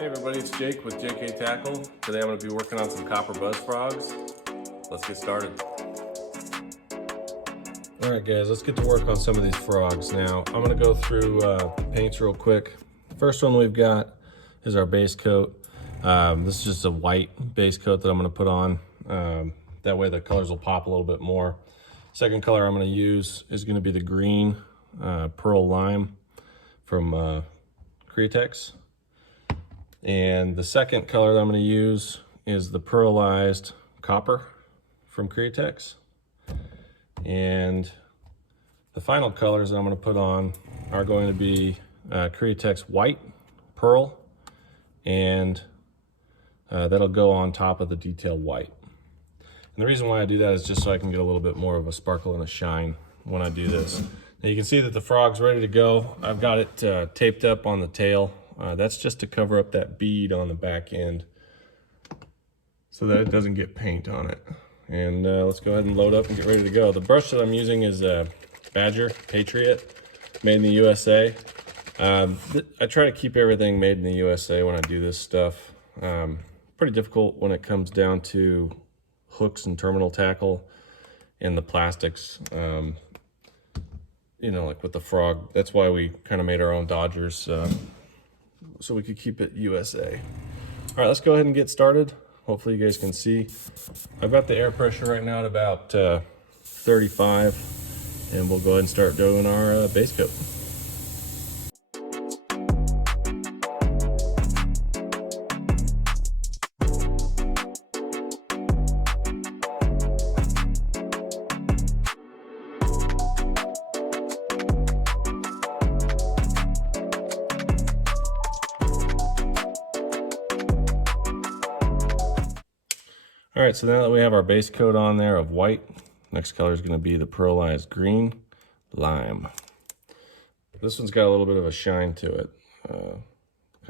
Hey everybody, it's Jake with J&K Tackle. Today I'm going to be working on some copper buzz frogs. Let's get started. Alright guys, let's get to work on some of these frogs. Now, I'm going to go through the paints real quick. The first one we've got is our base coat. This is just a white base coat that I'm going to put on. That way the colors will pop a little bit more. Second color I'm going to use is going to be the green pearl lime from J&Ks. And the second color that I'm going to use is the pearlized copper from J&Ks. And the final colors that I'm going to put on are going to be J&Ks white, pearl, and that'll go on top of the detail white. And the reason why I do that is just so I can get a little bit more of a sparkle and a shine when I do this. Now you can see that the frog's ready to go. I've got it taped up on the tail. That's just to cover up that bead on the back end so that it doesn't get paint on it. And let's go ahead and load up and get ready to go. The brush that I'm using is a Badger Patriot, made in the USA. I try to keep everything made in the USA when I do this stuff. Pretty difficult when it comes down to hooks and terminal tackle and the plastics. You know, like with the frog, that's why we kind of made our own Dodgers. So we could keep it USA. All right, let's go ahead and get started. Hopefully you guys can see. I've got the air pressure right now at about 35, and we'll go ahead and start doing our base coat. All right, so now that we have our base coat on there of white, next color is going to be the pearlized green lime. This one's got a little bit of a shine to it, kind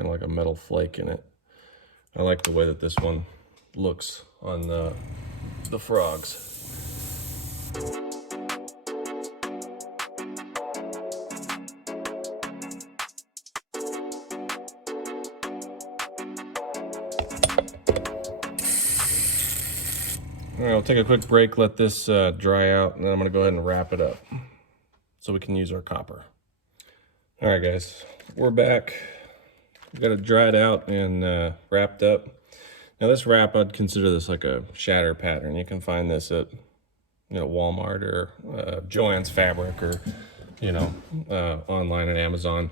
of like a metal flake in it. I like the way that this one looks on the frogs. All right, we'll take a quick break, let this dry out, and then I'm gonna go ahead and wrap it up so we can use our copper. All right, guys, we're back. We've got it dried out and wrapped up. Now this wrap, I'd consider this like a shatter pattern. You can find this at, Walmart or Joann's Fabric or, online at Amazon.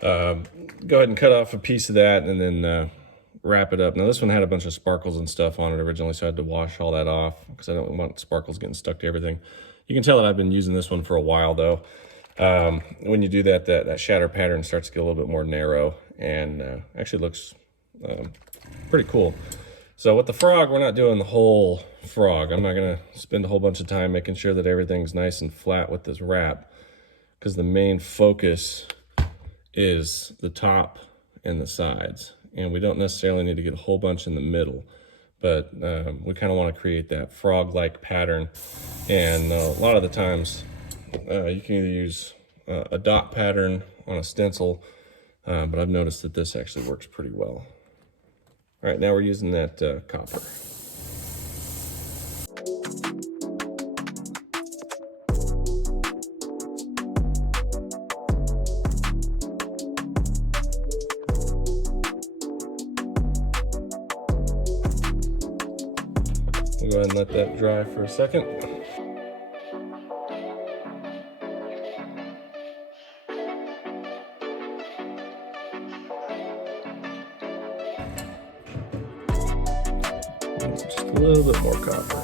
Go ahead and cut off a piece of that and then wrap it up. Now this one had a bunch of sparkles and stuff on it originally, so I had to wash all that off because I don't want sparkles getting stuck to everything. You can tell that I've been using this one for a while though. When you do that, that shatter pattern starts to get a little bit more narrow and actually looks pretty cool. So with the frog, we're not doing the whole frog. I'm not gonna spend a whole bunch of time making sure that everything's nice and flat with this wrap because the main focus is the top and the sides. And we don't necessarily need to get a whole bunch in the middle, but we kind of want to create that frog-like pattern. And a lot of the times you can either use a dot pattern on a stencil, but I've noticed that this actually works pretty well. All right, now we're using that copper. We'll go ahead and let that dry for a second. Just a little bit more copper.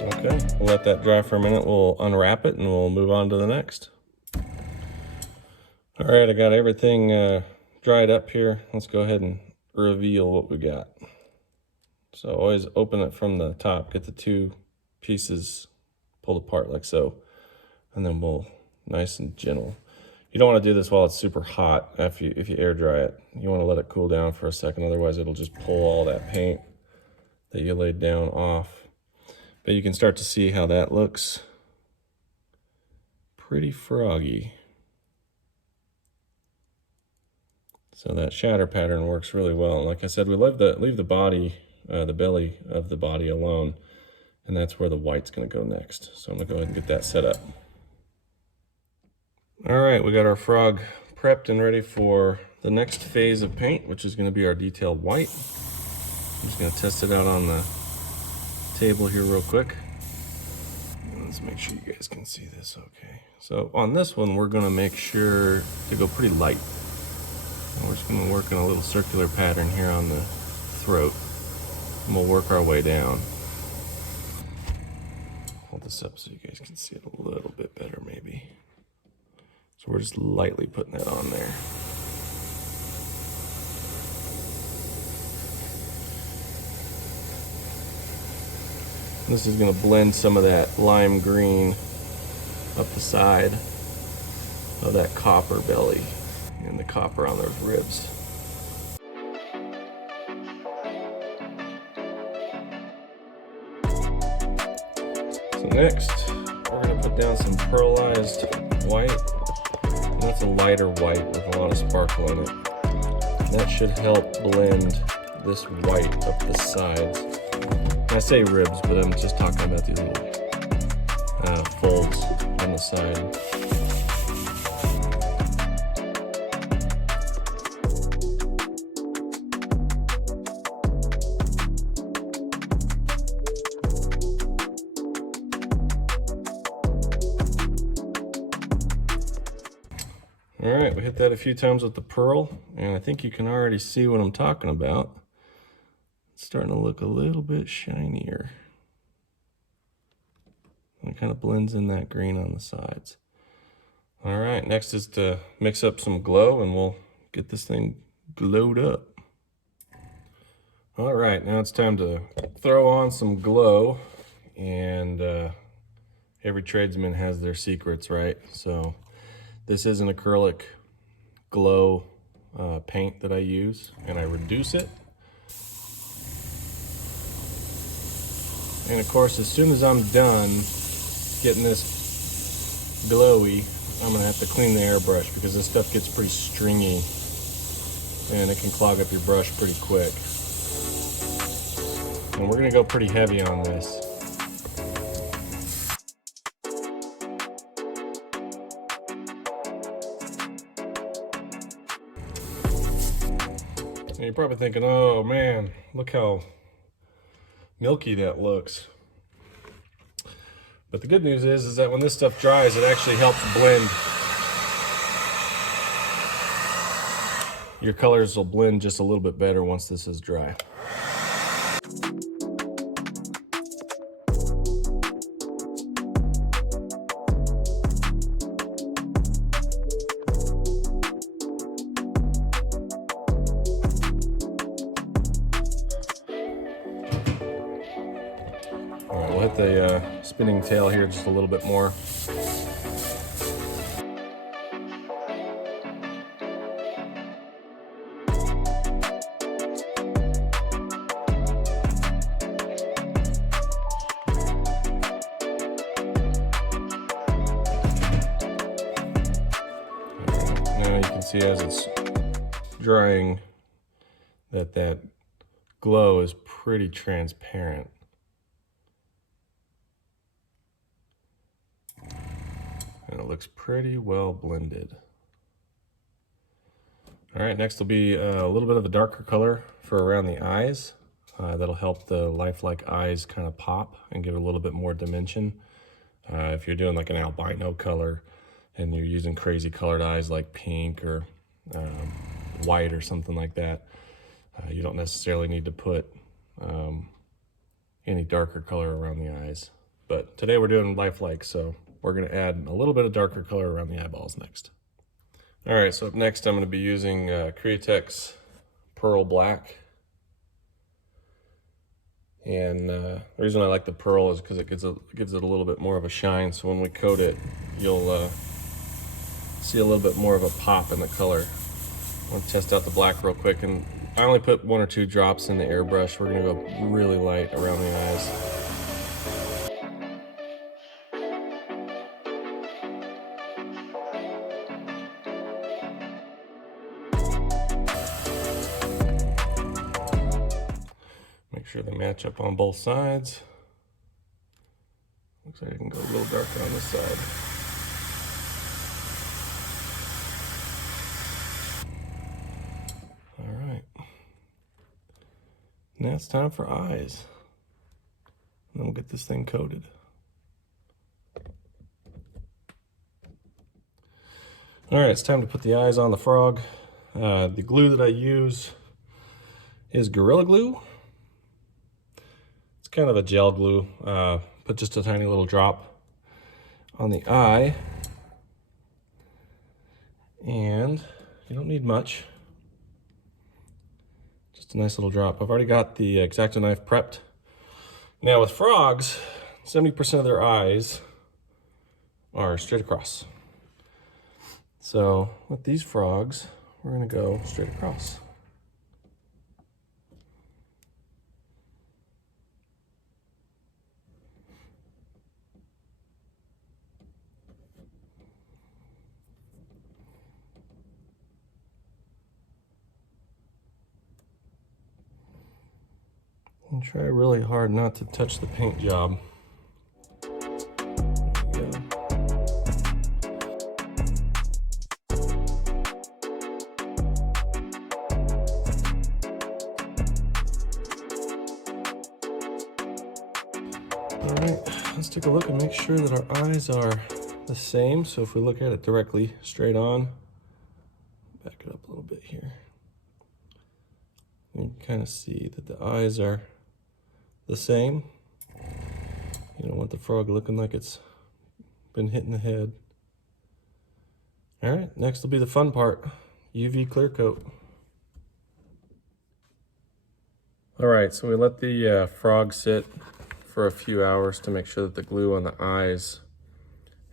Okay, we'll let that dry for a minute. We'll unwrap it and we'll move on to the next. All right, I got everything dried up here. Let's go ahead and reveal what we got. So always open it from the top, get the two pieces pulled apart like so, and then we'll nice and gentle. You don't want to do this while it's super hot if you air dry it. You want to let it cool down for a second, otherwise it'll just pull all that paint that you laid down off. But you can start to see how that looks. pretty froggy. So that shatter pattern works really well. Like I said, we leave the body, the belly of the body alone, and that's where the white's gonna go next. So I'm gonna go ahead and get that set up. All right, we got our frog prepped and ready for the next phase of paint, which is gonna be our detail white. I'm just gonna test it out on the table here real quick. Let's make sure you guys can see this okay. So on this one, we're gonna make sure to go pretty light. And we're just gonna work in a little circular pattern here on the throat. And we'll work our way down. Hold this up so you guys can see it a little bit better maybe. So we're just lightly putting that on there. This is going to blend some of that lime green up the side of that copper belly and the copper on those ribs. So next, we're going to put down some pearlized white. And that's a lighter white with a lot of sparkle in it. And that should help blend this white up the sides. I say ribs, but I'm just talking about these little folds on the side. All right, we hit that a few times with the pearl, and I think you can already see what I'm talking about. It's starting to look a little bit shinier. And it kind of blends in that green on the sides. All right, next is to mix up some glow and we'll get this thing glowed up. All right, now it's time to throw on some glow, and every tradesman has their secrets, right? So this is an acrylic glow paint that I use, and I reduce it. And of course, as soon as I'm done getting this glowy, I'm gonna have to clean the airbrush because this stuff gets pretty stringy and it can clog up your brush pretty quick. And we're gonna go pretty heavy on this. And you're probably thinking, oh man, look how milky that looks. But the good news is that when this stuff dries, it actually helps blend. Your colors will blend just a little bit better once this is dry. All right, we'll hit the spinning tail here just a little bit more. Now you can see as it's drying that glow is pretty transparent. And it looks pretty well blended. All right, next will be a little bit of a darker color for around the eyes. That'll help the lifelike eyes kind of pop and give it a little bit more dimension. If you're doing like an albino color and you're using crazy colored eyes like pink or white or something like that, you don't necessarily need to put any darker color around the eyes. But today we're doing lifelike, so we're gonna add a little bit of darker color around the eyeballs next. All right, so up next I'm gonna be using Createx Pearl Black. And the reason I like the pearl is because it gives it a little bit more of a shine, so when we coat it, you'll see a little bit more of a pop in the color. I want to test out the black real quick, and I only put 1 or 2 drops in the airbrush. We're gonna go really light around the eyes. sure they match up on both sides. Looks like I can go a little darker on this side. All right. Now it's time for eyes. And then we'll get this thing coated. All right, it's time to put the eyes on the frog. The glue that I use is Gorilla Glue. It's kind of a gel glue. Put just a tiny little drop on the eye. And you don't need much. Just a nice little drop. I've already got the X-Acto knife prepped. Now with frogs, 70% of their eyes are straight across. So with these frogs, we're gonna go straight across. And try really hard not to touch the paint job. There we go. All right, let's take a look and make sure that our eyes are the same. So if we look at it directly straight on, back it up a little bit here. You can kind of see that the eyes are the same. You don't want the frog looking like it's been hit in the head. All right, next will be the fun part, UV clear coat. All right, so we let the frog sit for a few hours to make sure that the glue on the eyes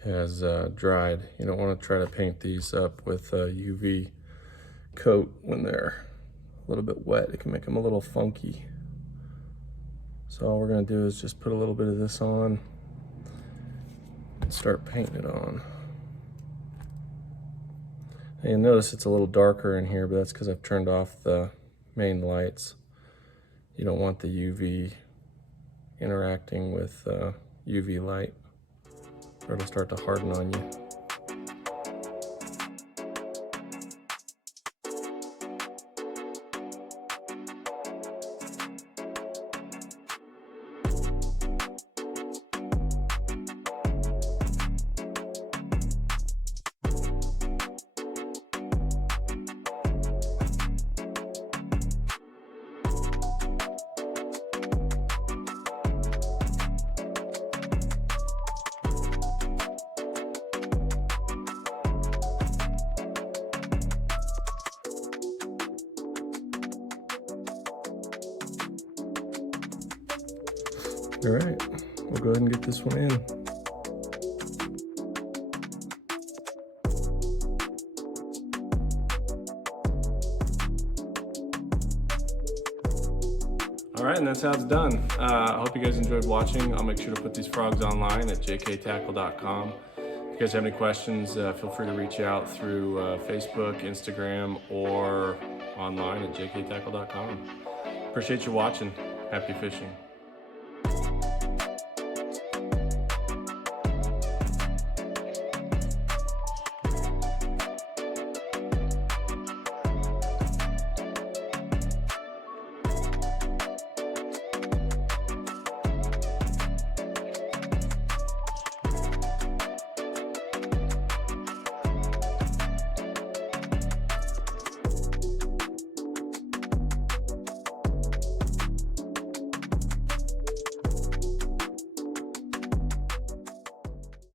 has dried. You don't want to try to paint these up with a UV coat when they're a little bit wet. It can make them a little funky. So all we're gonna do is just put a little bit of this on and start painting it on. And you'll notice it's a little darker in here, but that's because I've turned off the main lights. You don't want the UV interacting with UV light, or it'll start to harden on you. All right, we'll go ahead and get this one in. All right, and that's how it's done. I hope you guys enjoyed watching. I'll make sure to put these frogs online at jktackle.com. If you guys have any questions, feel free to reach out through Facebook, Instagram, or online at jktackle.com. Appreciate you watching. Happy fishing.